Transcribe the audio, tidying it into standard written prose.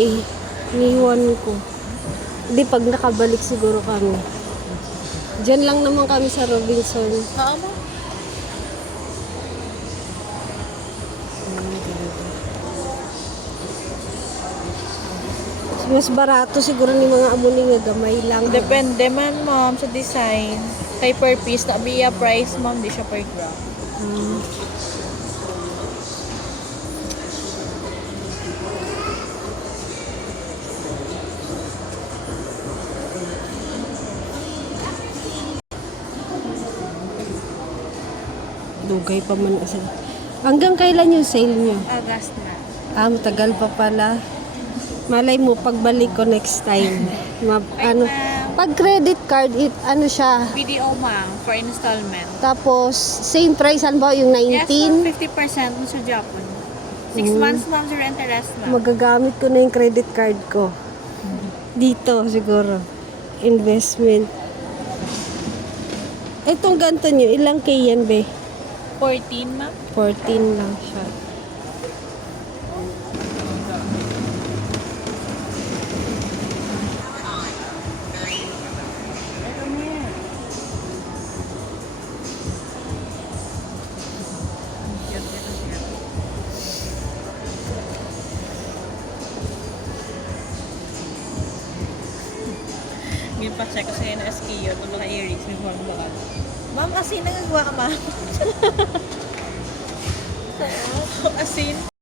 Eh, iniwan ko. Hindi, pag nakabalik siguro kami. Diyan lang naman kami sa Robinson. Oo mo. Mas barato siguro ni mga amo ni nga gamay lang. Depende man, ma'am, sa design. Kay per piece, na biya price, ma'am, di siya per gram. Hmm. Dugay pa man kasi. Hanggang kailan yung sale nyo? August na. Matagal pa pala. Malay mo, pagbalik ko next time. Ano, pag credit card, ano siya. BDO, ma'am, for installment. Tapos, same price, ano ba, yung Yes, ma'am, 19? 50% sa Japan. 6 months, ma'am, zero interest, ma'am. Magagamit ko na yung credit card ko. Dito, siguro. Investment. Itong ganito nyo, ilang K yan, be? 14, ma'am. 14 lang siya. Ngayon pa check kasi na SKU, ito mga earrings, may huwag bakal. Ma'am, asin nagagawa ka, ma'am. Asin.